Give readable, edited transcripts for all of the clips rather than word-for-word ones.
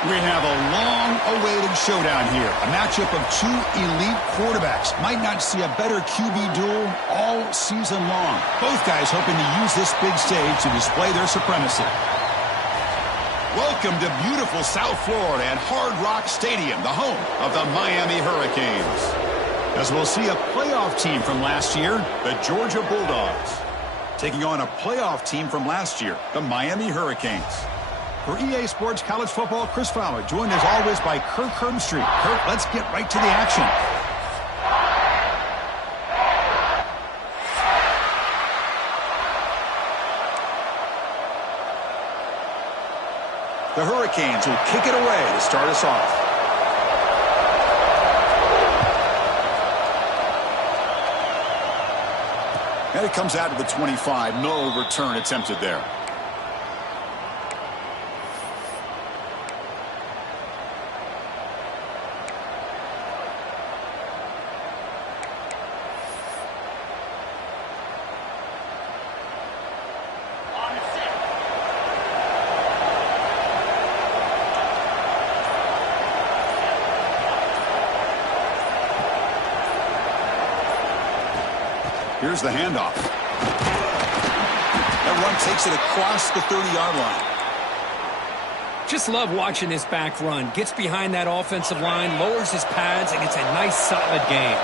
We have a long-awaited showdown here. A matchup of two elite quarterbacks. Might not see a better QB duel all season long. Both guys hoping to use this big stage to display their supremacy. Welcome to beautiful South Florida and Hard Rock Stadium, the home of the Miami Hurricanes. As we'll see a playoff team from last year, the Georgia Bulldogs, taking on a playoff team from last year, the Miami Hurricanes. For EA Sports College Football, Chris Fowler, joined as always by Kirk Herbstreit. Kirk, let's get right to the action. The Hurricanes will kick it away to start us off. And it comes out to the 25. No return attempted there. Here's the handoff. That run takes it across the 30-yard line. Just love watching this back run. Gets behind that offensive line, lowers his pads, and gets a nice, solid gain.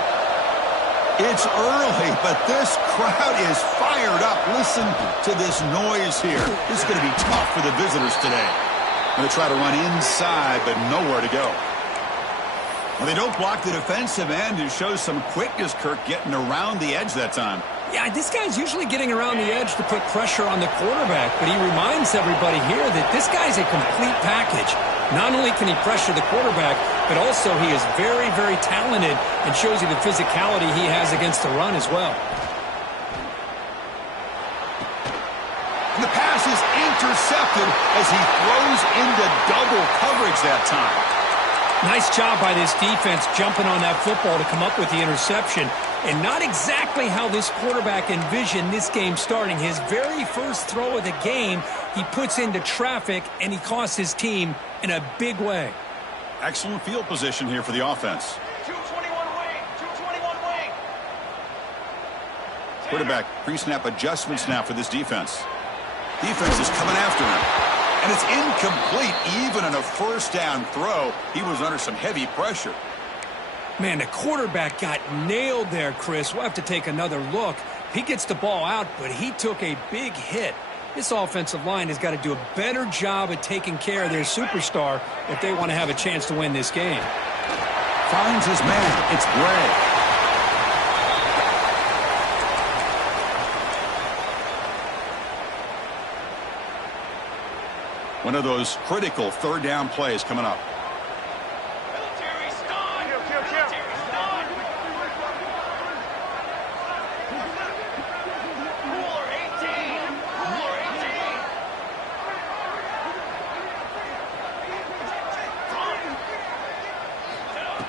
It's early, but this crowd is fired up. Listen to this noise here. This is going to be tough for the visitors today. Going to try to run inside, but nowhere to go. Well, they don't block the defensive end and shows some quickness, Kirk, getting around the edge that time. Yeah, this guy's usually getting around the edge to put pressure on the quarterback, but he reminds everybody here that this guy's a complete package. Not only can he pressure the quarterback, but also he is very, very talented and shows you the physicality he has against the run as well. And the pass is intercepted as he throws into double coverage that time. Nice job by this defense jumping on that football to come up with the interception. And not exactly how this quarterback envisioned this game starting. His very first throw of the game, he puts into traffic, and he costs his team in a big way. Excellent field position here for the offense. 221 wing, 221 wing. Quarterback pre-snap adjustments now for this defense. Defense is coming after him. And it's incomplete. Even in a first down throw, he was under some heavy pressure. Man, the quarterback got nailed there, Chris. We'll have to take another look. He gets the ball out, but he took a big hit. This offensive line has got to do a better job of taking care of their superstar if they want to have a chance to win this game. Finds his man. It's Gray. One of those critical third down plays coming up. Military stun. Military stun. Cooler 18. Cooler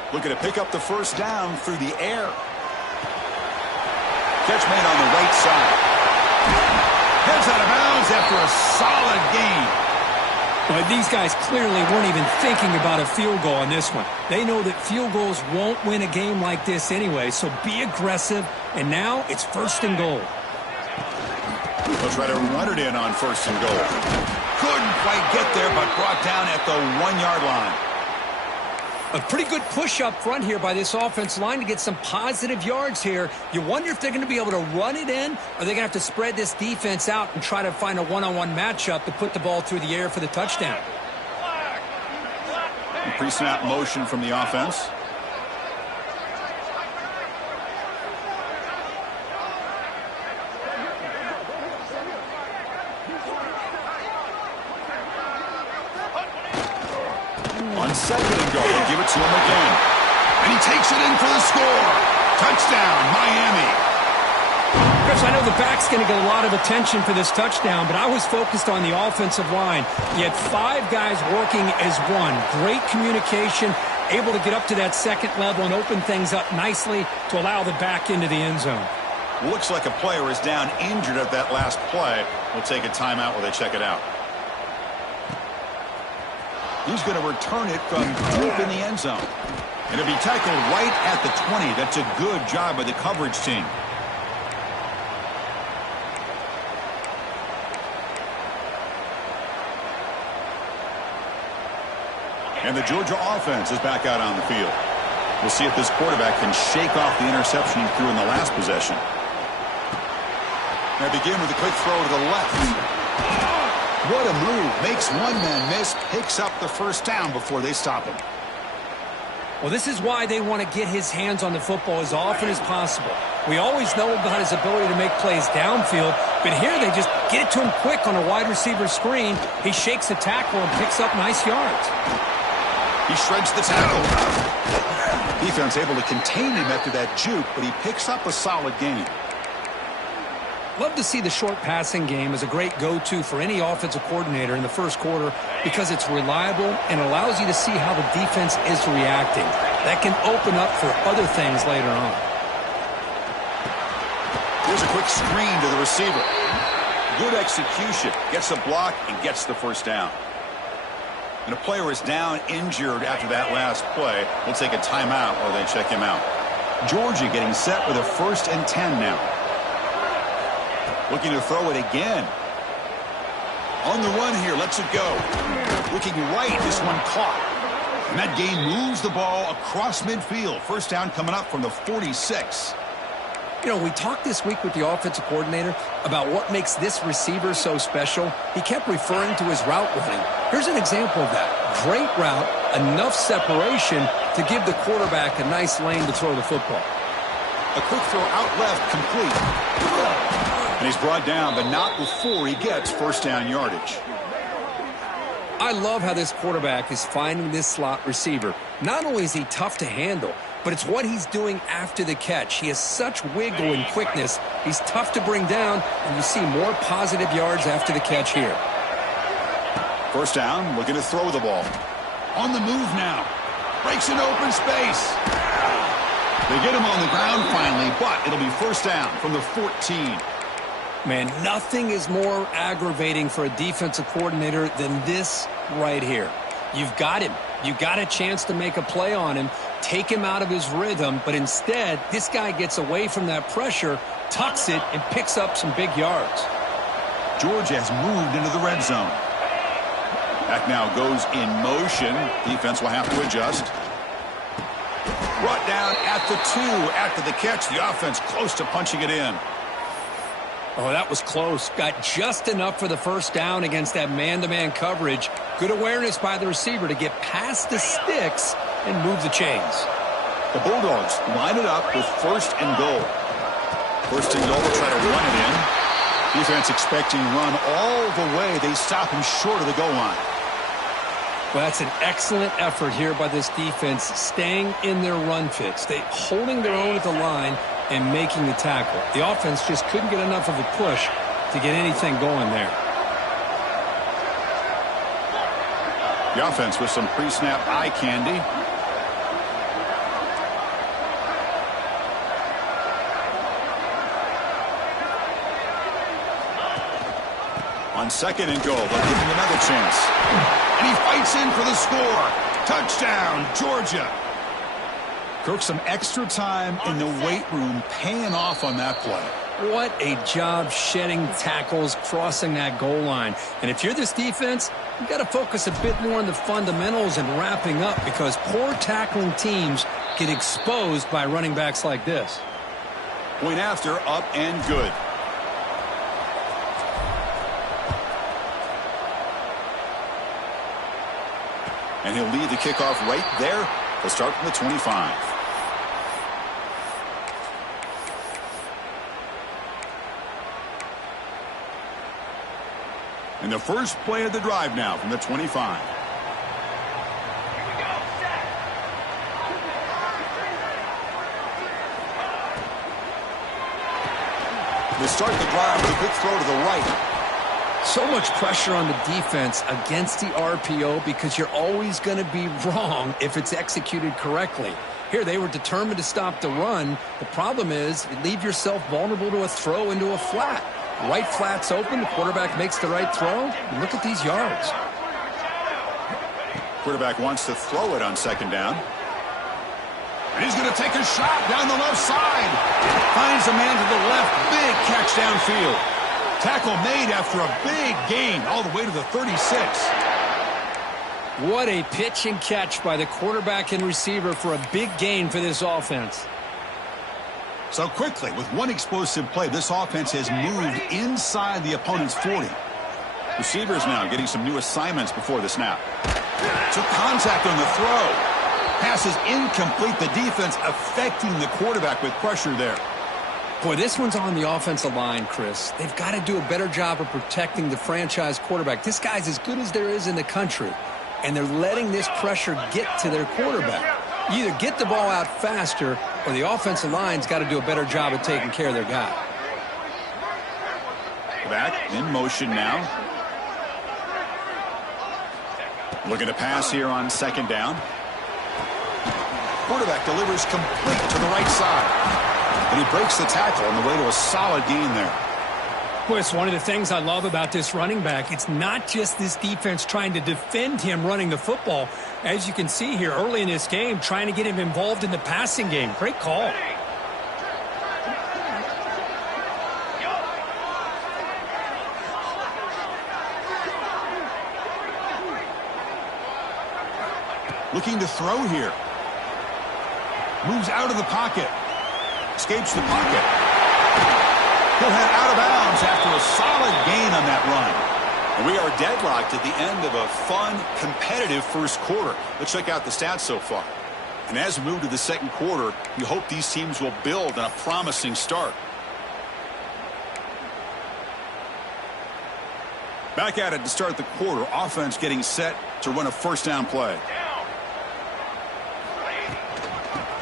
18. Looking to pick up the first down through the air. Catch made on the right side. Heads out of bounds after a solid gain. But these guys clearly weren't even thinking about a field goal on this one. They know that field goals won't win a game like this anyway, so be aggressive. And now it's first and goal. They'll try to run it in on first and goal. Couldn't quite get there, but brought down at the 1-yard line. A pretty good push up front here by this offensive line to get some positive yards here. You wonder if they're going to be able to run it in, or they're going to have to spread this defense out and try to find a one-on-one matchup to put the ball through the air for the touchdown. Pre-snap motion from the offense. On second and goal, they'll give it to him again. And he takes it in for the score. Touchdown, Miami. Chris, I know the back's going to get a lot of attention for this touchdown, but I was focused on the offensive line. You had 5 guys working as one. Great communication, able to get up to that second level and open things up nicely to allow the back into the end zone. Looks like a player is down injured at that last play. We'll take a timeout while they check it out. He's going to return it from deep in the end zone. And it'll be tackled right at the 20. That's a good job by the coverage team. And the Georgia offense is back out on the field. We'll see if this quarterback can shake off the interception he threw in the last possession. They begin with a quick throw to the left. What a move. Makes one man miss, picks up the first down before they stop him. Well, this is why they want to get his hands on the football as often as possible. We always know about his ability to make plays downfield, but here they just get it to him quick on a wide receiver screen. He shakes the tackle and picks up nice yards. He shreds the tackle. Defense able to contain him after that juke, but he picks up a solid gain. Love to see the short passing game as a great go-to for any offensive coordinator in the first quarter because it's reliable and allows you to see how the defense is reacting. That can open up for other things later on. Here's a quick screen to the receiver. Good execution. Gets the block and gets the first down. And a player is down injured after that last play. We'll take a timeout while they check him out. Georgia getting set with a 1st and 10 now. Looking to throw it again. On the run here, lets it go. Looking right, this one caught. And that game moves the ball across midfield. First down coming up from the 46. You know, we talked this week with the offensive coordinator about what makes this receiver so special. He kept referring to his route running. Here's an example of that. Great route, enough separation to give the quarterback a nice lane to throw the football. A quick throw out left, complete. And he's brought down, but not before he gets first down yardage. I love how this quarterback is finding this slot receiver. Not only is he tough to handle, but it's what he's doing after the catch. He has such wiggle and quickness. He's tough to bring down, and you see more positive yards after the catch here. First down, looking to throw the ball. On the move now. Breaks an open space. They get him on the ground finally, but it'll be first down from the 14. Man, nothing is more aggravating for a defensive coordinator than this right here. You've got him. You got a chance to make a play on him, take him out of his rhythm, but instead, this guy gets away from that pressure, tucks it, and picks up some big yards. Georgia has moved into the red zone. Back now goes in motion. Defense will have to adjust. Brought down at the 2 after the catch. The offense close to punching it in. Oh, that was close. Got just enough for the first down against that man-to-man coverage. Good awareness by the receiver to get past the sticks and move the chains. The Bulldogs line it up with first and goal. First and goal, they'll try to run it in. Defense expecting run all the way. They stop him short of the goal line. Well, that's an excellent effort here by this defense, staying in their run fits. They holding their own at the line and making the tackle. The offense just couldn't get enough of a push to get anything going there. The offense with some pre-snap eye candy. On second and goal, they'll give him another chance. And he fights in for the score. Touchdown, Georgia. Took some extra time in the weight room paying off on that play. What a job shedding tackles, crossing that goal line. And if you're this defense, you've got to focus a bit more on the fundamentals and wrapping up because poor tackling teams get exposed by running backs like this. Point after, up and good. And he'll lead the kickoff right there. They'll start from the 25. And the first play of the drive now from the 25. They start the drive with a quick throw to the right. So much pressure on the defense against the RPO because you're always going to be wrong if it's executed correctly. Here, they were determined to stop the run. The problem is you leave yourself vulnerable to a throw into a flat. Right flat's open. The quarterback makes the right throw. And look at these yards. Quarterback wants to throw it on second down. And he's going to take a shot down the left side. Finds a man to the left. Big catch downfield. Tackle made after a big gain all the way to the 36. What a pitch and catch by the quarterback and receiver for a big gain for this offense. So quickly, with one explosive play, this offense has moved inside the opponent's 40. Receivers now getting some new assignments before the snap. Took contact on the throw. Pass is incomplete. The defense affecting the quarterback with pressure there. Boy, this one's on the offensive line, Chris. They've got to do a better job of protecting the franchise quarterback. This guy's as good as there is in the country, and they're letting this pressure get to their quarterback. You either get the ball out faster, or the offensive line's got to do a better job of taking care of their guy. Back in motion now. Looking to pass here on second down. Quarterback delivers complete to the right side. And he breaks the tackle on the way to a solid gain there. Boy, it's one of the things I love about this running back. It's not just this defense trying to defend him running the football. As you can see here early in this game, trying to get him involved in the passing game. Great call. Looking to throw here. Moves out of the pocket. Escapes the pocket. He'll head out of bounds after a solid gain on that run. And we are deadlocked at the end of a fun, competitive first quarter. Let's check out the stats so far. And as we move to the second quarter, you hope these teams will build on a promising start. Back at it to start the quarter. Offense getting set to run a first down play.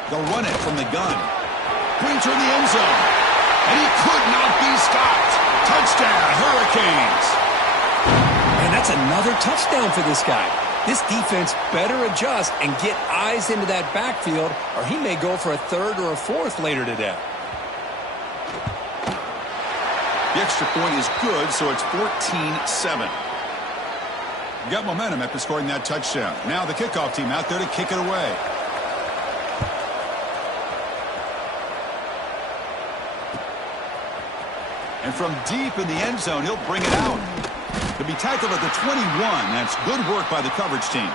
They'll run it from the gun. Pointer in the end zone. And he could not be stopped. Touchdown, Hurricanes. And that's another touchdown for this guy. This defense better adjust and get eyes into that backfield, or he may go for a third or a fourth later today. The extra point is good, so it's 14-7. Got momentum after scoring that touchdown. Now the kickoff team out there to kick it away. And from deep in the end zone, he'll bring it out. To be tackled at the 21. That's good work by the coverage team.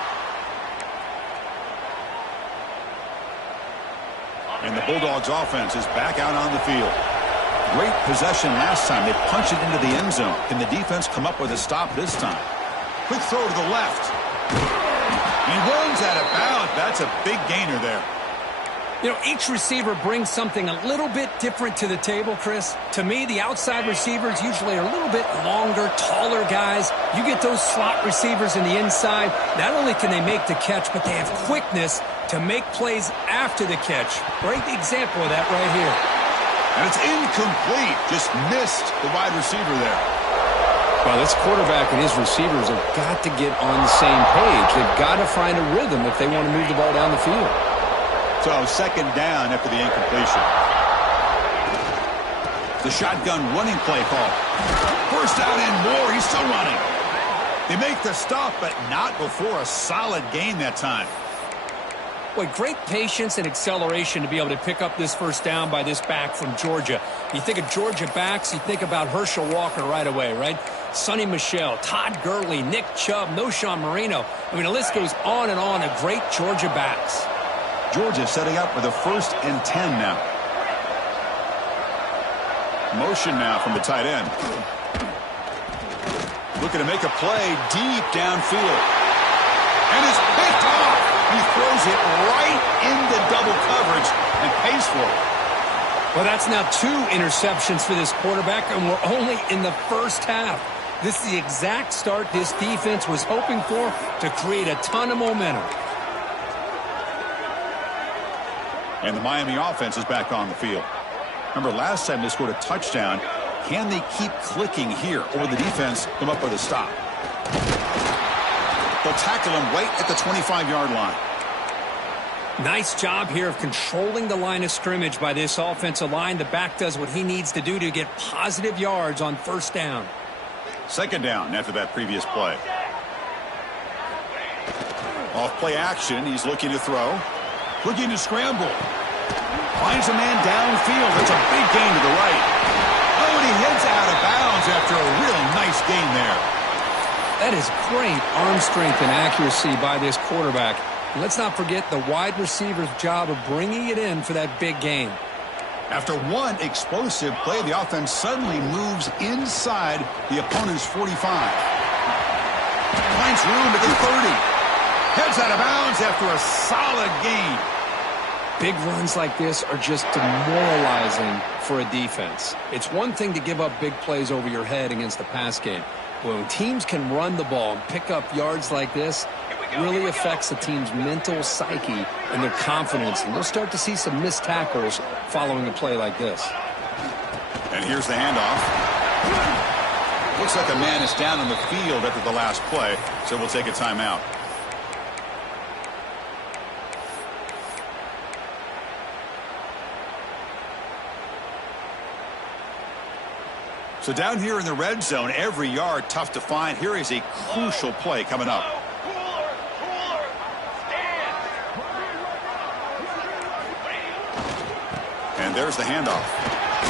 And the Bulldogs offense is back out on the field. Great possession last time. They punch it into the end zone. Can the defense come up with a stop this time? Quick throw to the left. He runs out of bounds. That's a big gainer there. You know, each receiver brings something a little bit different to the table, Chris. To me, the outside receivers usually are a little bit longer, taller guys. You get those slot receivers in the inside. Not only can they make the catch, but they have quickness to make plays after the catch. Great example of that right here. And it's incomplete. Just missed the wide receiver there. Well, this quarterback and his receivers have got to get on the same page. They've got to find a rhythm if they want to move the ball down the field. So second down after the incompletion. The shotgun running play call. First down and more. He's still running. They make the stop, but not before a solid gain that time. Boy, great patience and acceleration to be able to pick up this first down by this back from Georgia. You think of Georgia backs, you think about Herschel Walker right away, right? Sonny Michel, Todd Gurley, Nick Chubb, Noshawn Marino. I mean, the list goes on and on of great Georgia backs. Georgia setting up with a 1st and 10 now. Motion now from the tight end. Looking to make a play deep downfield. And it's picked off. He throws it right into double coverage and pays for it. Well, that's now 2 interceptions for this quarterback, and we're only in the first half. This is the exact start this defense was hoping for to create a ton of momentum. And the Miami offense is back on the field. Remember, last time they scored a touchdown. Can they keep clicking here, or will the defense come up with a stop? They'll tackle him right at the 25-yard line. Nice job here of controlling the line of scrimmage by this offensive line. The back does what he needs to do to get positive yards on first down. Second down after that previous play. Off play action, he's looking to throw. Looking to scramble. Finds a man downfield. It's a big gain to the right. Oh, and he heads out of bounds after a really nice gain there. That is great arm strength and accuracy by this quarterback. And let's not forget the wide receiver's job of bringing it in for that big gain. After one explosive play, the offense suddenly moves inside the opponent's 45. Finds room at the 30. Heads out of bounds after a solid gain. Big runs like this are just demoralizing for a defense. It's one thing to give up big plays over your head against the pass game. But when teams can run the ball and pick up yards like this, it really affects the team's mental psyche and their confidence. And we'll start to see some missed tackles following a play like this. And here's the handoff. Looks like a man is down on the field after the last play, so we'll take a timeout. So down here in the red zone, every yard tough to find. Here is a crucial play coming up. Cooler, stand. And there's the handoff.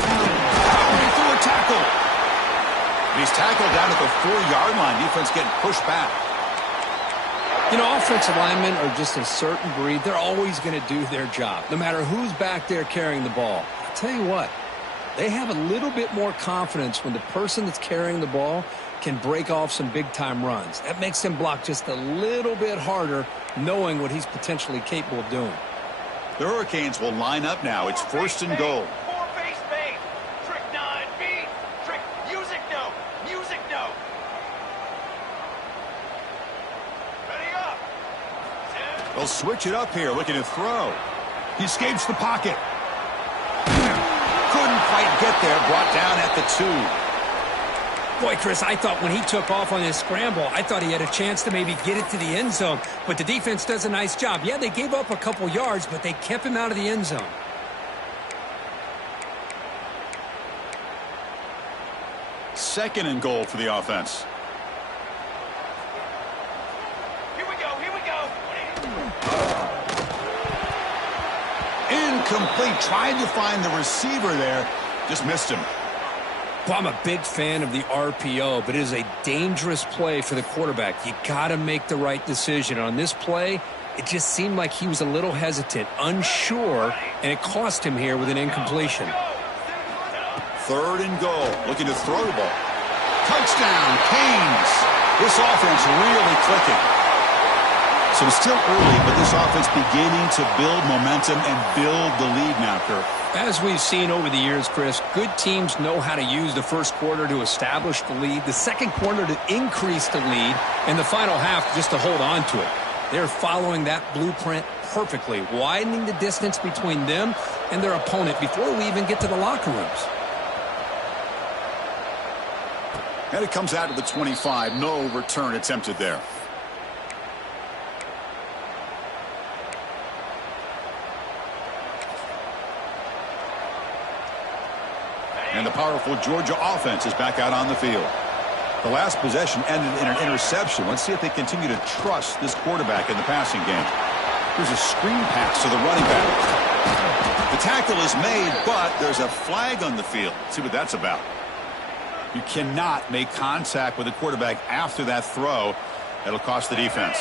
Powering through a tackle. And he's tackled down at the 4-yard line. Defense getting pushed back. You know, offensive linemen are just a certain breed. They're always going to do their job, no matter who's back there carrying the ball. I'll tell you what. They have a little bit more confidence when the person that's carrying the ball can break off some big-time runs. That makes them block just a little bit harder, knowing what he's potentially capable of doing. The Hurricanes will line up now. It's 1st and goal. 4 base bait. Trick 9 feet. Trick music note. Music note. Ready up. They'll switch it up here, looking to throw. He escapes the pocket. Couldn't quite get there, brought down at the 2. Boy, Chris, I thought when he took off on his scramble, I thought he had a chance to maybe get it to the end zone. But the defense does a nice job. Yeah, they gave up a couple yards, but they kept him out of the end zone. Second and goal for the offense. Here we go. Incomplete. Tried to find the receiver there. Just missed him. Well, I'm a big fan of the RPO, but it is a dangerous play for the quarterback. You got to make the right decision. On this play, it just seemed like he was a little hesitant, unsure, and it cost him here with an incompletion. 3rd and goal. Looking to throw the ball. Touchdown, Canes. This offense really clicking. So it's still early, but this offense beginning to build momentum and build the lead now, Kirk. As we've seen over the years, Chris, good teams know how to use the first quarter to establish the lead, the second quarter to increase the lead, and the final half just to hold on to it. They're following that blueprint perfectly, widening the distance between them and their opponent before we even get to the locker rooms. And it comes out to the 25. No return attempted there. And the powerful Georgia offense is back out on the field. The last possession ended in an interception. Let's see if they continue to trust this quarterback in the passing game. There's a screen pass to the running back. The tackle is made, but there's a flag on the field. Let's see what that's about. You cannot make contact with the quarterback after that throw. That'll cost the defense.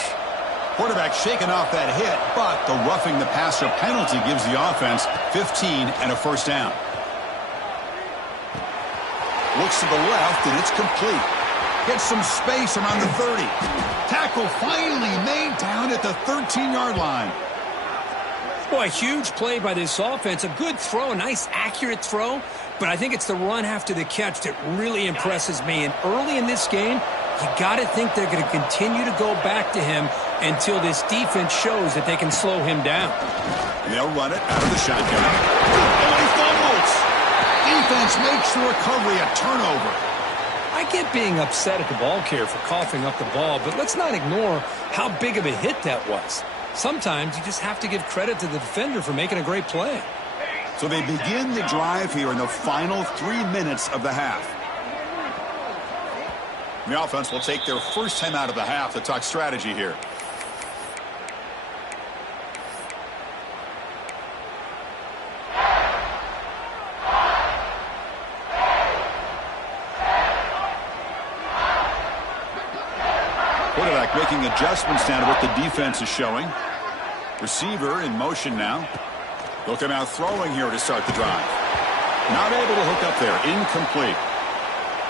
Quarterback shaking off that hit, but the roughing the passer penalty gives the offense 15 and a first down. Looks to the left, and it's complete. Gets some space around the 30. Tackle finally made down at the 13-yard line. Boy, huge play by this offense. A good throw, a nice accurate throw. But I think it's the run after the catch that really impresses me. And early in this game, you got to think they're going to continue to go back to him until this defense shows that they can slow him down. And they'll run it out of the shotgun. Oh, he fumbles. Defense makes the recovery a turnover. I get being upset at the ball carrier for coughing up the ball, but let's not ignore how big of a hit that was. Sometimes you just have to give credit to the defender for making a great play. So they begin the drive here in the final 3 minutes of the half. The offense will take their first time out of the half to talk strategy here. making adjustments down to what the defense is showing. Receiver in motion now. They'll come out throwing here to start the drive. Not able to hook up there. Incomplete.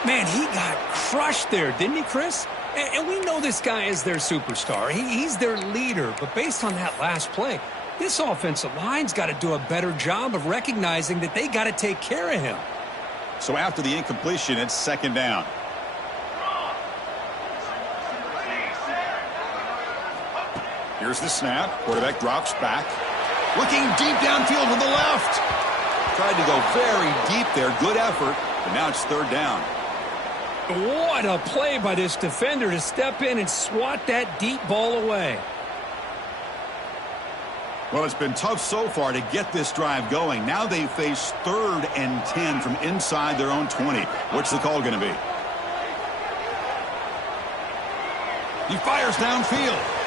Man, he got crushed there, didn't he, Chris? And we know this guy is their superstar. He's their leader. But based on that last play, this offensive line's got to do a better job of recognizing that they got to take care of him. So after the incompletion, it's second down. Here's the snap. Quarterback drops back. Looking deep downfield to the left. Tried to go very deep there. Good effort. But now it's third down. What a play by this defender to step in and swat that deep ball away. Well, it's been tough so far to get this drive going. Now they face 3rd and 10 from inside their own 20. What's the call going to be? He fires downfield.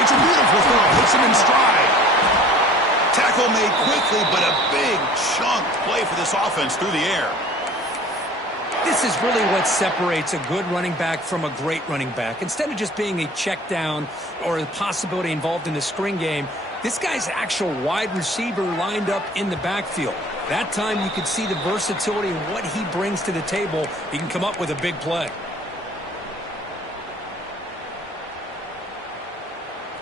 It's a beautiful throw. Hits him in stride. Tackle made quickly, but a big chunk play for this offense through the air. This is really what separates a good running back from a great running back. Instead of just being a check down or a possibility involved in the screen game, this guy's actual wide receiver lined up in the backfield. That time you could see the versatility and what he brings to the table. He can come up with a big play.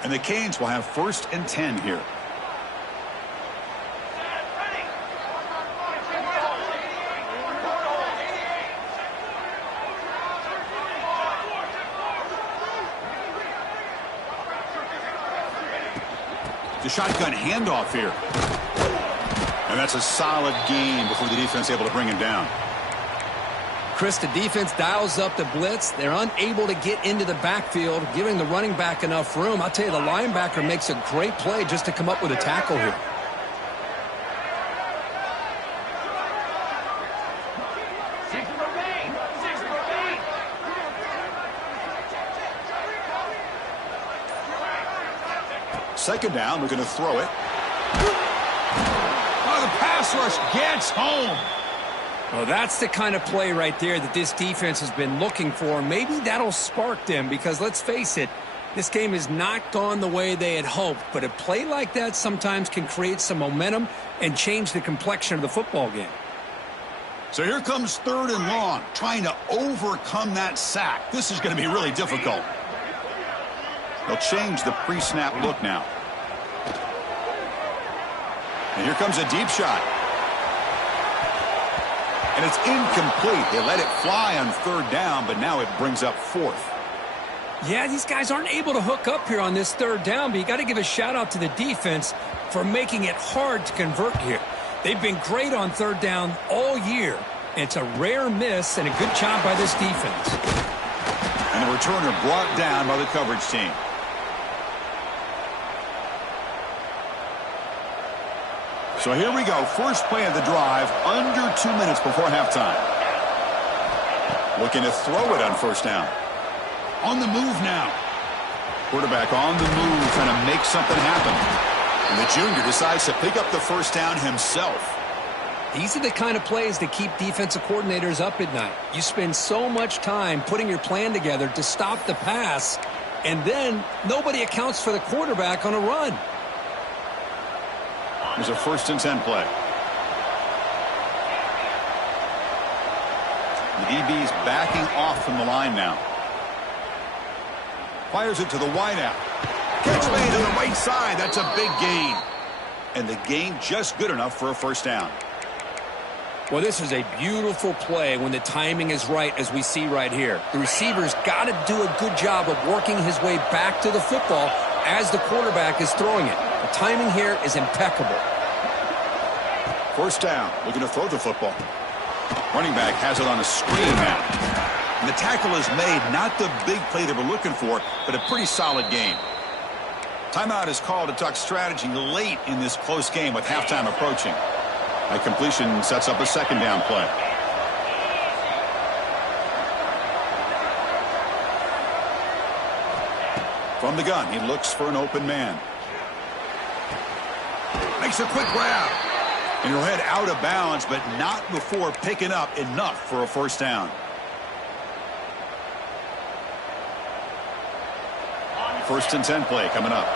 And the Canes will have 1st and 10 here. The shotgun handoff here. And that's a solid gain before the defense able to bring him down. Chris, the defense dials up the blitz. They're unable to get into the backfield, giving the running back enough room. I'll tell you, the linebacker makes a great play just to come up with a tackle here. Second down, we're going to throw it. Oh, the pass rush gets home. Well, that's the kind of play right there that this defense has been looking for. Maybe that'll spark them because, let's face it, this game has not gone the way they had hoped. But a play like that sometimes can create some momentum and change the complexion of the football game. So here comes 3rd and long, trying to overcome that sack. This is going to be really difficult. They'll change the pre-snap look now. And here comes a deep shot. And it's incomplete. They let it fly on 3rd down, but now it brings up 4th. Yeah, these guys aren't able to hook up here on this 3rd down, but you got to give a shout-out to the defense for making it hard to convert here. They've been great on 3rd down all year. It's a rare miss and a good job by this defense. And the returner brought down by the coverage team. So here we go. First play of the drive, under 2 minutes before halftime. Looking to throw it on 1st down. On the move now. Quarterback on the move, trying to make something happen. And the junior decides to pick up the 1st down himself. These are the kind of plays that keep defensive coordinators up at night. You spend so much time putting your plan together to stop the pass, and then nobody accounts for the quarterback on a run. There's a 1st and 10 play. The DB's backing off from the line now. Fires it to the wideout. Catch made to the right side. That's a big gain. And the gain just good enough for a 1st down. Well, this is a beautiful play when the timing is right, as we see right here. The receiver's got to do a good job of working his way back to the football as the quarterback is throwing it. The timing here is impeccable. 1st down, looking to throw the football. Running back has it on a screen now. And the tackle is made, not the big play they were looking for, but a pretty solid game. Timeout is called to talk strategy late in this close game with halftime approaching. That completion sets up a 2nd down play. From the gun, he looks for an open man. Makes a quick grab. And he'll head out of bounds, but not before picking up enough for a 1st down. First and 10 play coming up.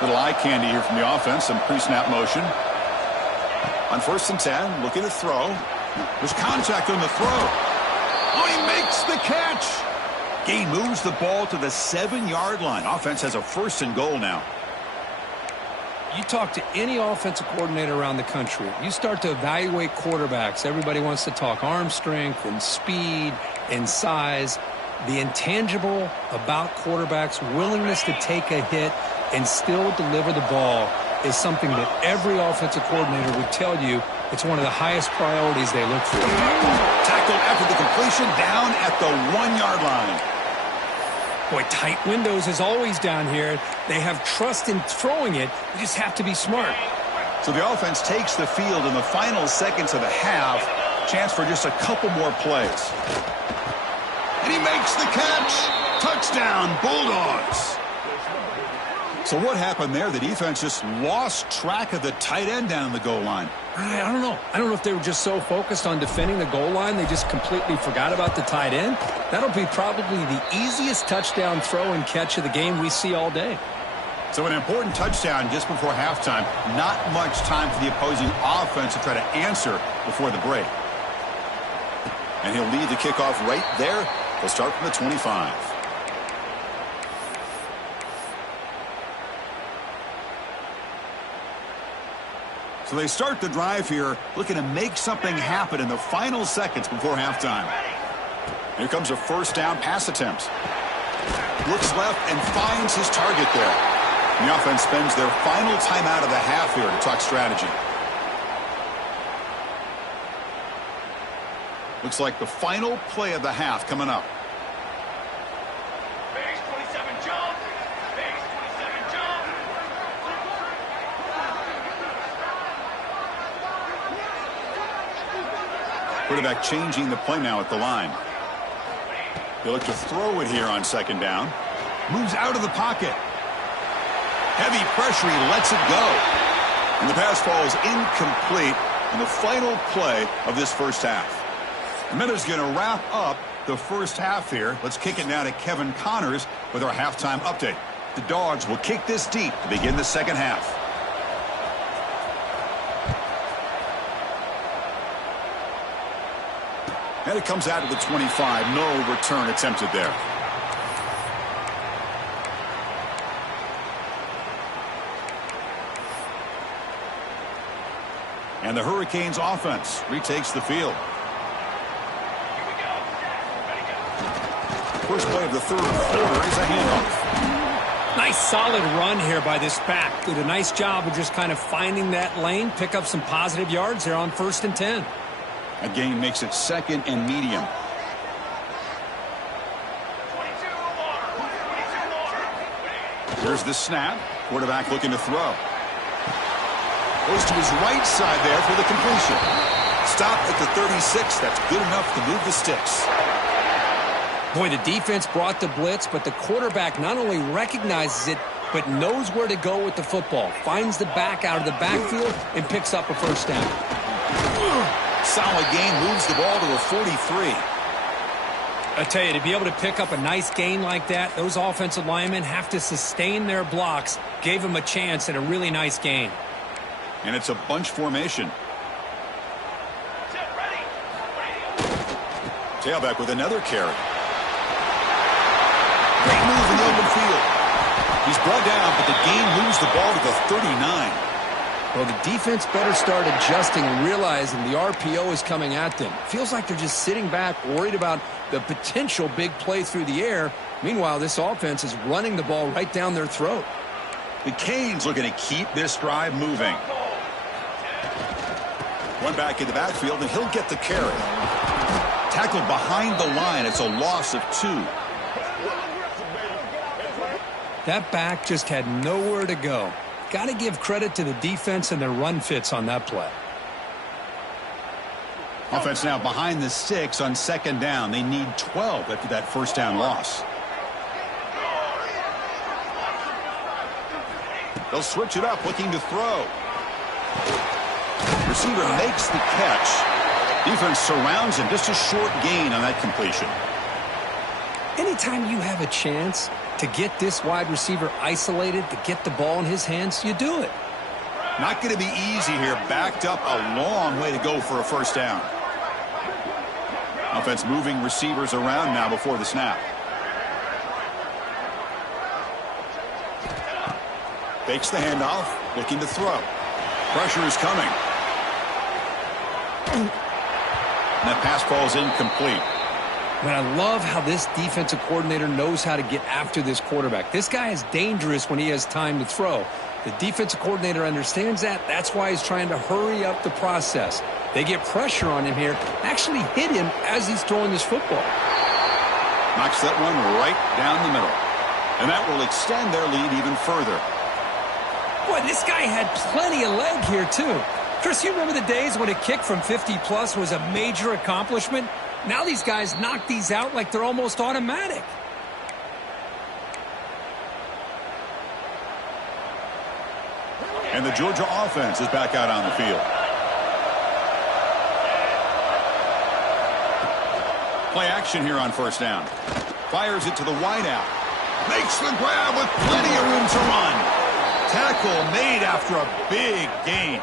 Little eye candy here from the offense. Some pre-snap motion. On first and 10, looking to throw. There's contact on the throw. Oh, he makes the catch. Gain moves the ball to the 7-yard line. Offense has a first and goal now. You talk to any offensive coordinator around the country, you start to evaluate quarterbacks. Everybody wants to talk arm strength and speed and size. The intangible about quarterbacks' willingness to take a hit and still deliver the ball is something that every offensive coordinator would tell you it's one of the highest priorities they look for. Tackled after the completion, down at the 1-yard line. Boy, tight windows is always down here. They have trust in throwing it. You just have to be smart. So the offense takes the field in the final seconds of the half. Chance for just a couple more plays. And he makes the catch. Touchdown, Bulldogs. So what happened there? The defense just lost track of the tight end down the goal line. I don't know. I don't know if they were just so focused on defending the goal line, they just completely forgot about the tight end. That'll be probably the easiest touchdown throw and catch of the game we see all day. So an important touchdown just before halftime. Not much time for the opposing offense to try to answer before the break. And he'll lead the kickoff right there. They'll start from the 25. So they start the drive here, looking to make something happen in the final seconds before halftime. Here comes a first down pass attempt. Looks left and finds his target there. The offense spends their final timeout of the half here to talk strategy. Looks like the final play of the half coming up. Base 27 jump. Base 27 jump. Quarterback changing the play now at the line. He'll look to throw it here on second down. Moves out of the pocket. Heavy pressure, he lets it go. And the pass falls incomplete in the final play of this first half. The Minutes going to wrap up the first half here. Let's kick it now to Kevin Connors with our halftime update. The Dogs will kick this deep to begin the second half. And it comes out to the 25. No return attempted there. And the Hurricanes offense retakes the field. First play of the third quarter is a handoff. Nice solid run here by this back. Did a nice job of just kind of finding that lane, pick up some positive yards there on first and 10. A gain makes it second and medium. 22 more. Here's the snap. Quarterback looking to throw. Goes to his right side there for the completion. Stop at the 36. That's good enough to move the sticks. Boy, the defense brought the blitz, but the quarterback not only recognizes it, but knows where to go with the football. Finds the back out of the backfield and picks up a first down. Solid gain, moves the ball to a 43. I tell you, to be able to pick up a nice gain like that, those offensive linemen have to sustain their blocks. Gave them a chance at a really nice gain. And it's a bunch formation. Tailback with another carry. Great move in the open field. He's brought down, but the gain moves the ball to the 39. Well, the defense better start adjusting and realizing the RPO is coming at them. Feels like they're just sitting back, worried about the potential big play through the air. Meanwhile, this offense is running the ball right down their throat. The Canes looking to keep this drive moving. One back in the backfield, and he'll get the carry. Tackled behind the line. It's a loss of 2. That back just had nowhere to go. Got to give credit to the defense and their run fits on that play. Offense now behind the 6 on second down. They need 12 after that first down loss. They'll switch it up, looking to throw. Receiver makes the catch. Defense surrounds him. Just a short gain on that completion. Anytime you have a chance to get this wide receiver isolated, to get the ball in his hands, you do it. Not going to be easy here. Backed up a long way to go for a first down. Offense moving receivers around now before the snap. Fakes the handoff, looking to throw. Pressure is coming. And that pass ball is incomplete. But I love how this defensive coordinator knows how to get after this quarterback. This guy is dangerous when he has time to throw. The defensive coordinator understands that. That's why he's trying to hurry up the process. They get pressure on him here, actually hit him as he's throwing this football. Knocks that one right down the middle. And that will extend their lead even further. Boy, this guy had plenty of leg here, too. Chris, you remember the days when a kick from 50-plus was a major accomplishment? Now these guys knock these out like they're almost automatic. And the Georgia offense is back out on the field. Play action here on first down. Fires it to the wideout. Makes the grab with plenty of room to run. Tackle made after a big gain.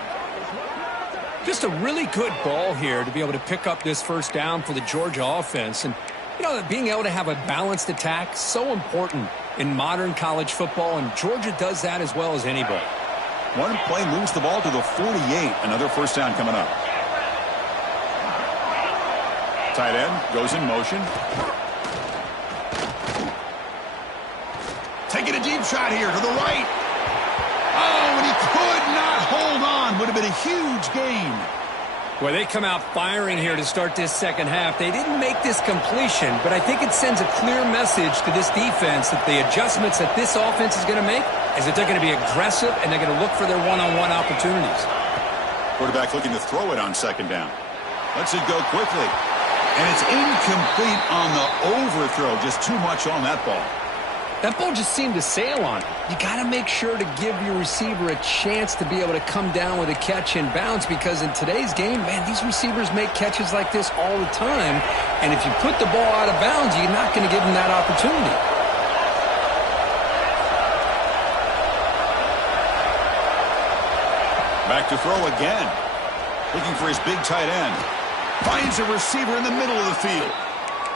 Just a really good ball here to be able to pick up this first down for the Georgia offense. And, you know, being able to have a balanced attack, so important in modern college football, and Georgia does that as well as anybody. One play moves the ball to the 48. Another first down coming up. Tight end goes in motion. Taking a deep shot here to the right. Oh, and he could not hold on. Would have been a huge gain. Well, they come out firing here to start this second half. They didn't make this completion, but I think it sends a clear message to this defense that the adjustments that this offense is going to make is that they're going to be aggressive and they're going to look for their one-on-one opportunities. Quarterback looking to throw it on second down. Lets it go quickly. And it's incomplete on the overthrow. Just too much on that ball. That ball just seemed to sail on it. You got to make sure to give your receiver a chance to be able to come down with a catch and bounce, because in today's game, man, these receivers make catches like this all the time. And if you put the ball out of bounds, you're not going to give them that opportunity. Back to throw again. Looking for his big tight end. Finds a receiver in the middle of the field.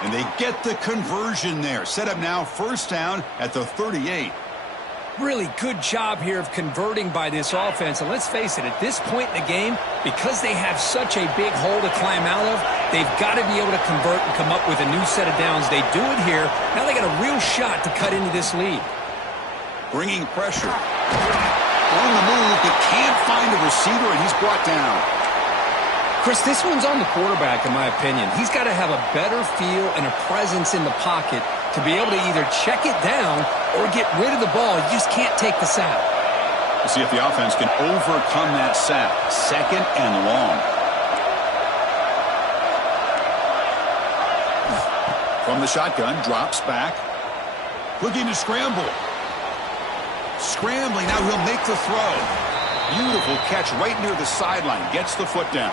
And they get the conversion there. Set up now first down at the 38. Really good job here of converting by this offense. And let's face it, at this point in the game, because they have such a big hole to climb out of, they've got to be able to convert and come up with a new set of downs. They do it here. Now they got a real shot to cut into this lead. Bringing pressure. On the move, but can't find a receiver, and he's brought down. Chris, this one's on the quarterback, in my opinion. He's got to have a better feel and a presence in the pocket to be able to either check it down or get rid of the ball. You just can't take the sack. We'll see if the offense can overcome that sack. Second and long. From the shotgun, drops back. Looking to scramble. Scrambling, now he'll make the throw. Beautiful catch right near the sideline. Gets the foot down.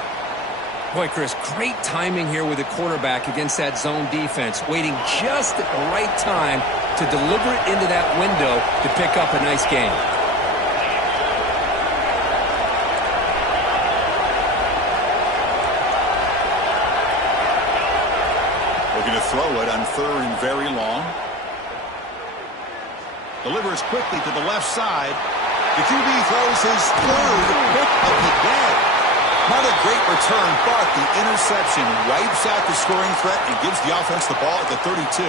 Boy, Chris, great timing here with the quarterback against that zone defense. Waiting just at the right time to deliver it into that window to pick up a nice gain. Looking to throw it on third and very long. Delivers quickly to the left side. The QB throws his third pick of the day. Not a great return, but the interception wipes out the scoring threat and gives the offense the ball at the 32.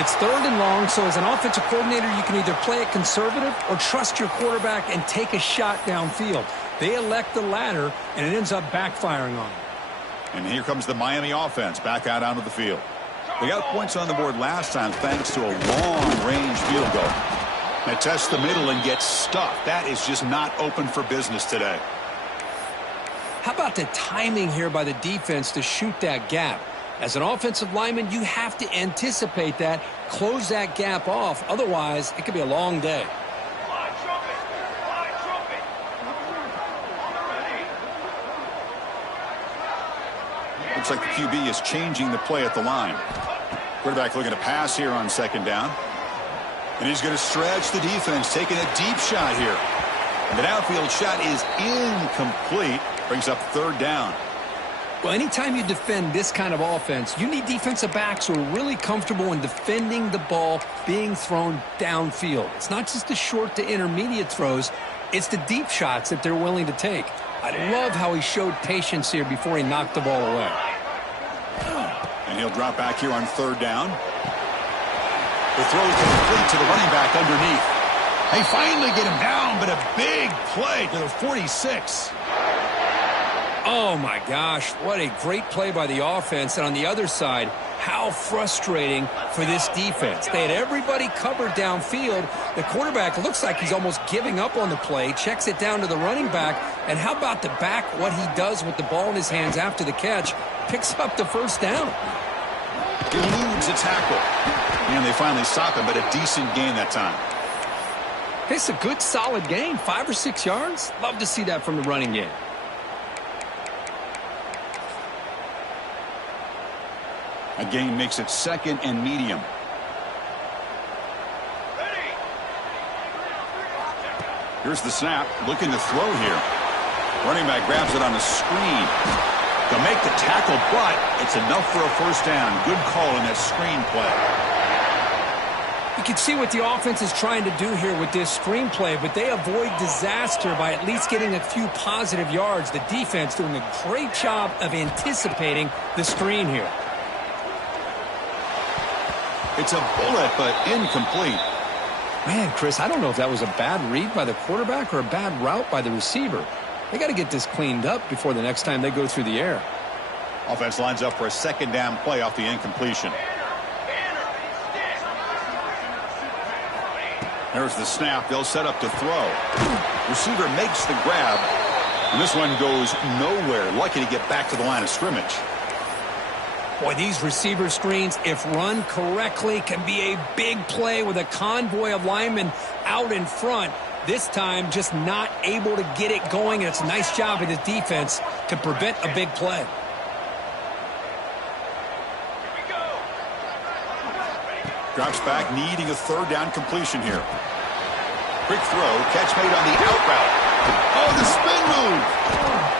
It's third and long, so as an offensive coordinator, you can either play it conservative or trust your quarterback and take a shot downfield. They elect the latter, and it ends up backfiring on them. And here comes the Miami offense back out onto the field. They got points on the board last time thanks to a long-range field goal. They test the middle and get stuffed. That is just not open for business today. How about the timing here by the defense to shoot that gap? As an offensive lineman, you have to anticipate that, close that gap off. Otherwise, it could be a long day. Looks like the QB is changing the play at the line. Quarterback looking to pass here on second down. And he's going to stretch the defense, taking a deep shot here. And the downfield shot is incomplete. Brings up third down. Well, anytime you defend this kind of offense, you need defensive backs who are really comfortable in defending the ball being thrown downfield. It's not just the short to intermediate throws. It's the deep shots that they're willing to take. I love how he showed patience here before he knocked the ball away. And he'll drop back here on third down. The throw complete to the running back underneath. They finally get him down, but a big play to the 46. Oh, my gosh, what a great play by the offense. And on the other side, how frustrating for this defense. They had everybody covered downfield. The quarterback looks like he's almost giving up on the play, checks it down to the running back. And how about the back, what he does with the ball in his hands after the catch, picks up the first down. Eludes a tackle. And they finally stop him, but a decent gain that time. It's a good, solid gain, 5 or 6 yards. Love to see that from the running game. A gain makes it second and medium. Here's the snap. Looking to throw here. Running back grabs it on the screen. They'll make the tackle, but it's enough for a first down. Good call in that screen play. You can see what the offense is trying to do here with this screenplay, but they avoid disaster by at least getting a few positive yards. The defense doing a great job of anticipating the screen here. It's a bullet, but incomplete. Man, Chris, I don't know if that was a bad read by the quarterback or a bad route by the receiver. They got to get this cleaned up before the next time they go through the air. Offense lines up for a second down play off the incompletion. There's the snap. They'll set up to throw. Receiver makes the grab, and this one goes nowhere. Lucky to get back to the line of scrimmage. Boy, these receiver screens, if run correctly, can be a big play with a convoy of linemen out in front. This time, just not able to get it going, and it's a nice job of the defense to prevent a big play. Drops back, needing a third down completion here. Quick throw, catch made on the out route. Oh, the spin move.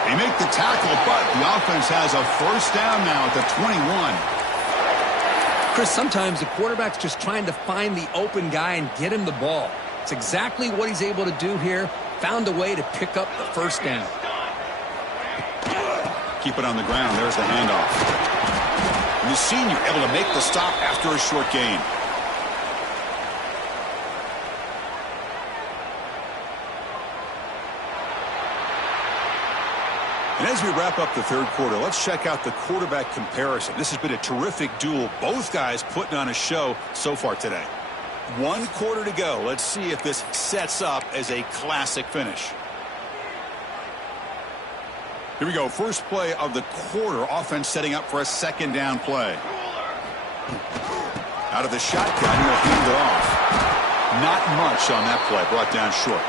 They make the tackle, but the offense has a first down now at the 21. Chris, sometimes the quarterback's just trying to find the open guy and get him the ball. It's exactly what he's able to do here. Found a way to pick up the first down. Keep it on the ground. There's the handoff. And the senior able to make the stop after a short gain. And as we wrap up the third quarter, let's check out the quarterback comparison. This has been a terrific duel. Both guys putting on a show so far today. 1 quarter to go. Let's see if this sets up as a classic finish. Here we go. First play of the quarter. Offense setting up for a second down play. Out of the shotgun, he'll hand it off. Not much on that play. Brought down short.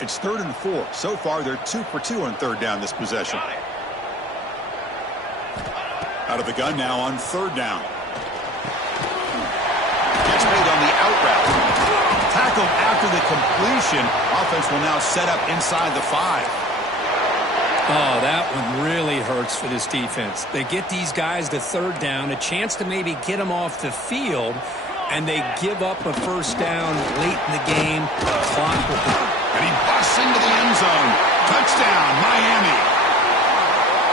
It's 3rd and 4. So far, they're 2 for 2 on third down this possession. Out of the gun now on third down. Catch made on the out route. Tackled after the completion. Offense will now set up inside the 5. Oh, that one really hurts for this defense. They get these guys to third down, a chance to maybe get them off the field, and they give up a first down late in the game. Clock will be. And he busts into the end zone. Touchdown, Miami.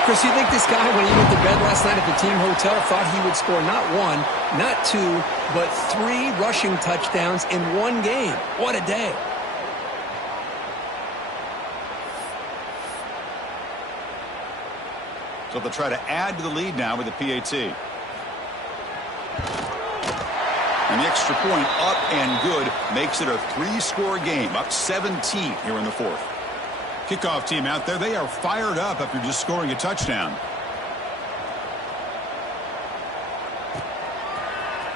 Chris, you think this guy, when he went to bed last night at the team hotel, thought he would score not 1, not 2, but 3 rushing touchdowns in one game? What a day. So they'll try to add to the lead now with the PAT. And the extra point up and good makes it a 3-score game, up 17 here in the 4th. Kickoff team out there, they are fired up after just scoring a touchdown.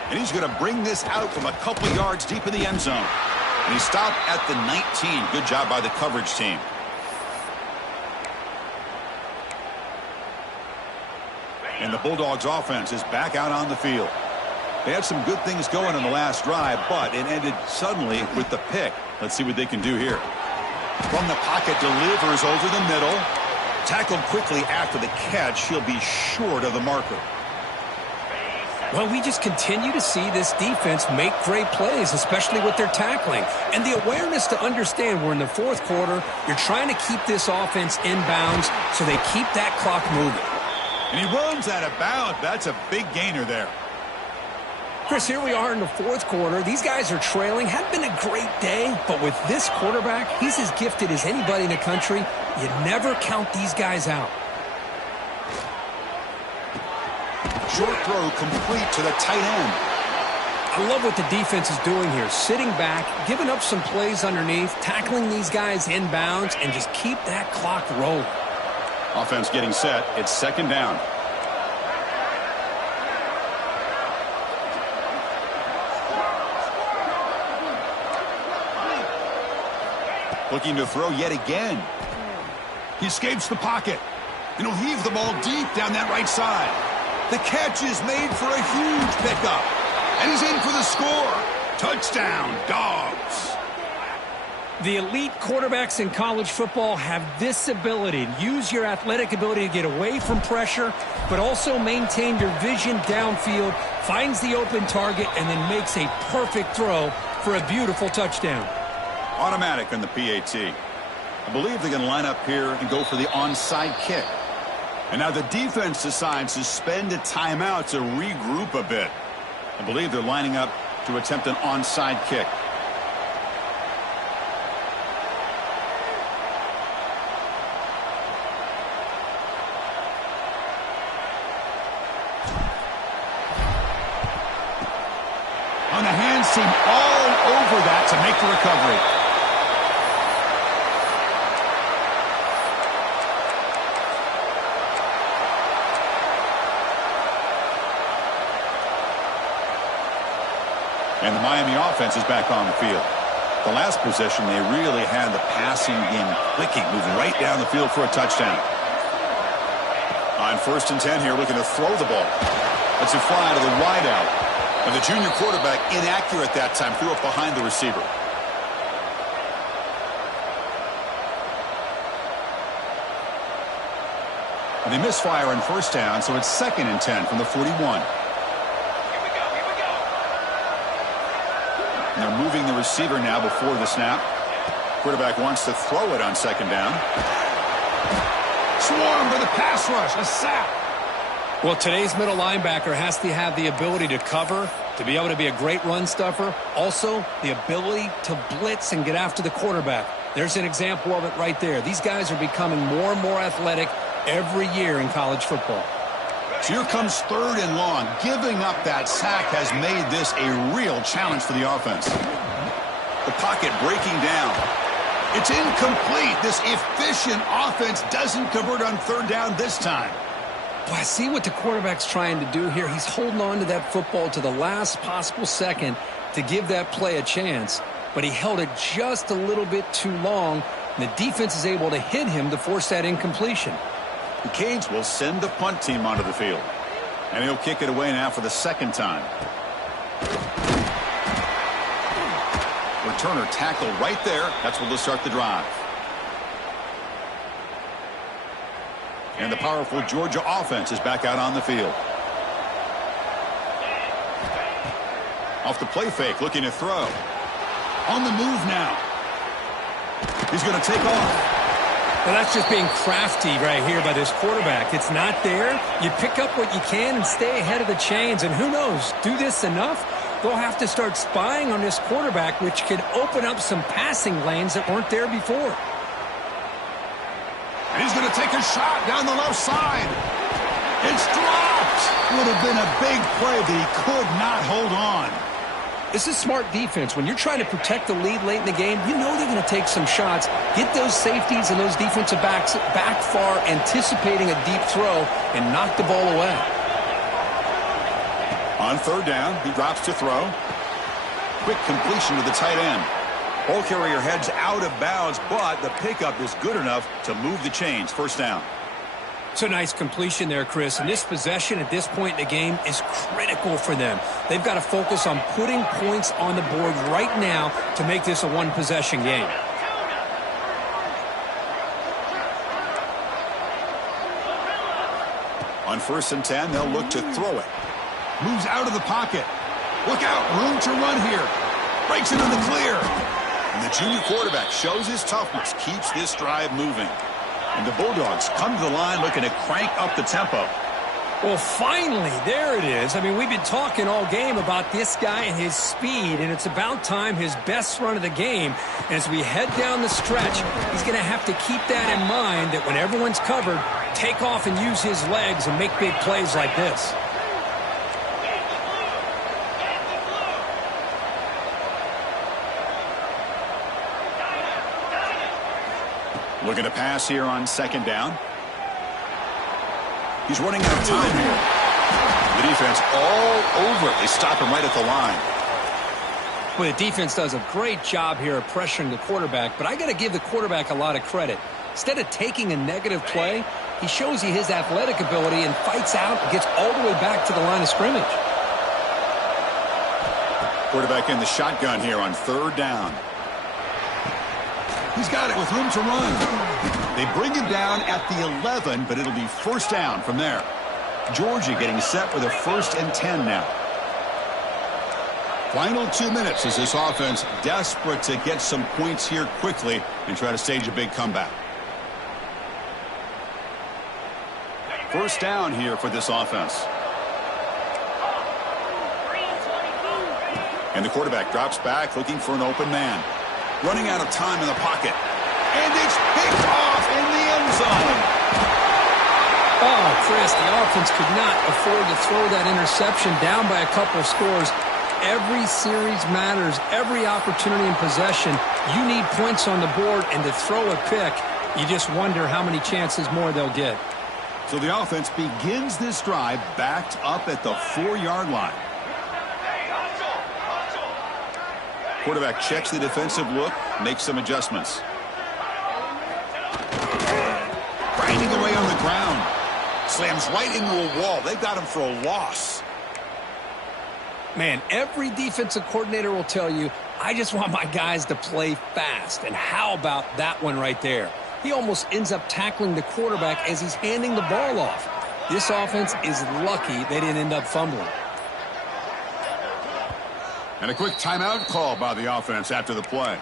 And he's going to bring this out from a couple yards deep in the end zone. And he stopped at the 19. Good job by the coverage team. And the Bulldogs offense is back out on the field. They had some good things going in the last drive, but it ended suddenly with the pick. Let's see what they can do here. From the pocket, delivers over the middle. Tackled quickly after the catch. He'll be short of the marker. Well, we just continue to see this defense make great plays, especially with their tackling. And the awareness to understand we're in the fourth quarter, you're trying to keep this offense in bounds so they keep that clock moving. And he runs out of bounds. That's a big gainer there. Chris, here we are in the fourth quarter. These guys are trailing. Had been a great day, but with this quarterback, he's as gifted as anybody in the country. You never count these guys out. Short throw complete to the tight end. I love what the defense is doing here. Sitting back, giving up some plays underneath, tackling these guys in bounds, and just keep that clock rolling. Offense getting set. It's second down. Looking to throw yet again. He escapes the pocket. And he'll heave the ball deep down that right side. The catch is made for a huge pickup. And he's in for the score. Touchdown, Dogs. The elite quarterbacks in college football have this ability. Use your athletic ability to get away from pressure, but also maintain your vision downfield, finds the open target, and then makes a perfect throw for a beautiful touchdown. Automatic on the PAT. I believe they're going to line up here and go for the onside kick. And now the defense decides to spend a timeout to regroup a bit. I believe they're lining up to attempt an onside kick. On the hands team all over that to make the recovery. And the Miami offense is back on the field. The last possession, they really had the passing game clicking, moving right down the field for a touchdown. On 1st and 10 here, looking to throw the ball. Let's it fly to the wideout. And the junior quarterback inaccurate that time, threw it behind the receiver. And they misfire on 1st down, so it's 2nd and 10 from the 41. And they're moving the receiver now before the snap. Quarterback wants to throw it on 2nd down. Swarm for the pass rush, a sack. Well, today's middle linebacker has to have the ability to cover, to be able to be a great run stuffer. Also, the ability to blitz and get after the quarterback. There's an example of it right there. These guys are becoming more and more athletic every year in college football. So here comes 3rd and long. Giving up that sack has made this a real challenge for the offense. The pocket breaking down. It's incomplete. This efficient offense doesn't convert on 3rd down this time. Well, I see what the quarterback's trying to do here. He's holding on to that football to the last possible second to give that play a chance. But he held it just a little bit too long, and the defense is able to hit him to force that incompletion. The Canes will send the punt team onto the field. And he'll kick it away now for the 2nd time. Returner tackle right there. That's where they'll start the drive. And the powerful Georgia offense is back out on the field. Off the play fake, looking to throw. On the move now. He's going to take off. Well, that's just being crafty right here by this quarterback. It's not there. You pick up what you can and stay ahead of the chains. And who knows, do this enough, they'll have to start spying on this quarterback, which could open up some passing lanes that weren't there before. And he's going to take a shot down the left side. It's dropped. Would have been a big play, but he could not hold on. This is smart defense. When you're trying to protect the lead late in the game, you know they're going to take some shots, get those safeties and those defensive backs back far, anticipating a deep throw, and knock the ball away. On 3rd down, he drops to throw. Quick completion to the tight end. Ball carrier heads out of bounds, but the pickup is good enough to move the chains. 1st down. It's a nice completion there, Chris. And this possession at this point in the game is critical for them. They've got to focus on putting points on the board right now to make this a one-possession game. On 1st and 10, they'll look to throw it. Moves out of the pocket. Look out, room to run here. Breaks into the clear. And the junior quarterback shows his toughness, keeps this drive moving. And the Bulldogs come to the line looking to crank up the tempo. Well, finally, there it is. I mean, we've been talking all game about this guy and his speed, and it's about time his best run of the game. And as we head down the stretch, he's going to have to keep that in mind, that when everyone's covered, take off and use his legs and make big plays like this. Looking to pass here on 2nd down. He's running out of time here. The defense all over it. They stop him right at the line. Well, the defense does a great job here of pressuring the quarterback, but I got to give the quarterback a lot of credit. Instead of taking a negative play, he shows you his athletic ability and fights out and gets all the way back to the line of scrimmage. Quarterback in the shotgun here on 3rd down. He's got it with room to run. They bring him down at the 11, but it'll be 1st down from there. Georgia getting set with a 1st and 10 now. Final 2 minutes as this offense desperate to get some points here quickly and try to stage a big comeback. 1st down here for this offense. And the quarterback drops back looking for an open man. Running out of time in the pocket. And it's picked off in the end zone. Oh, Chris, the offense could not afford to throw that interception down by a couple of scores. Every series matters. Every opportunity in possession. You need points on the board, and to throw a pick, you just wonder how many chances more they'll get. So the offense begins this drive backed up at the 4-yard line. Quarterback checks the defensive look, makes some adjustments. Grinding away on the ground. Slams right into a wall. They've got him for a loss. Man, every defensive coordinator will tell you, I just want my guys to play fast. And how about that one right there? He almost ends up tackling the quarterback as he's handing the ball off. This offense is lucky they didn't end up fumbling. And a quick timeout call by the offense after the play.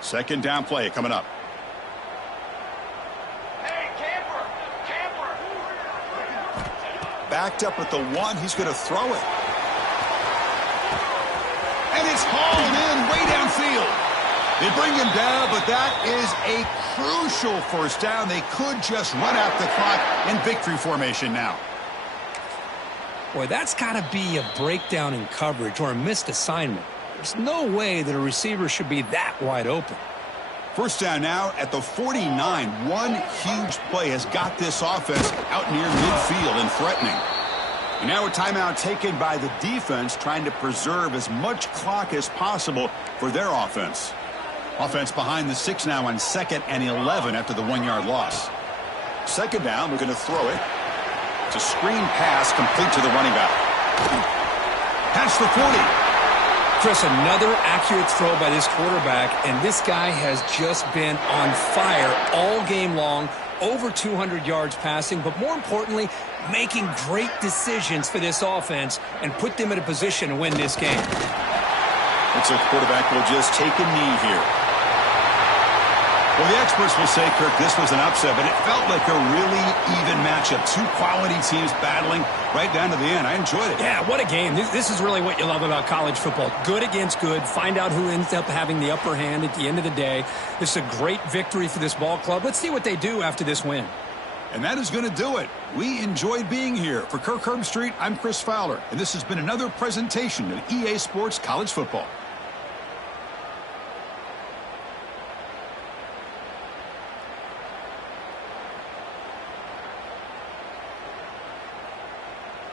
Second down play coming up. Hey, camper! Backed up at the 1. He's going to throw it. And it's hauled in way downfield. They bring him down, but that is a crucial 1st down. They could just run out the clock in victory formation now. Boy, that's got to be a breakdown in coverage or a missed assignment. There's no way that a receiver should be that wide open. 1st down now at the 49. One huge play has got this offense out near midfield and threatening. And now a timeout taken by the defense, trying to preserve as much clock as possible for their offense. Offense behind the 6 now on 2nd and 11 after the 1-yard loss. 2nd down, we're going to throw it. It's a screen pass complete to the running back. Past the 40. Chris, another accurate throw by this quarterback, and this guy has just been on fire all game long, over 200 yards passing, but more importantly, making great decisions for this offense and put them in a position to win this game. Looks like the quarterback will just take a knee here. Well, the experts will say, Kirk, this was an upset, but it felt like a really even matchup. Two quality teams battling right down to the end. I enjoyed it. Yeah, what a game. This is really what you love about college football. Good against good. Find out who ends up having the upper hand at the end of the day. This is a great victory for this ball club. Let's see what they do after this win. And that is going to do it. We enjoyed being here. For Kirk Herbstreit, I'm Chris Fowler, and this has been another presentation of EA Sports College Football.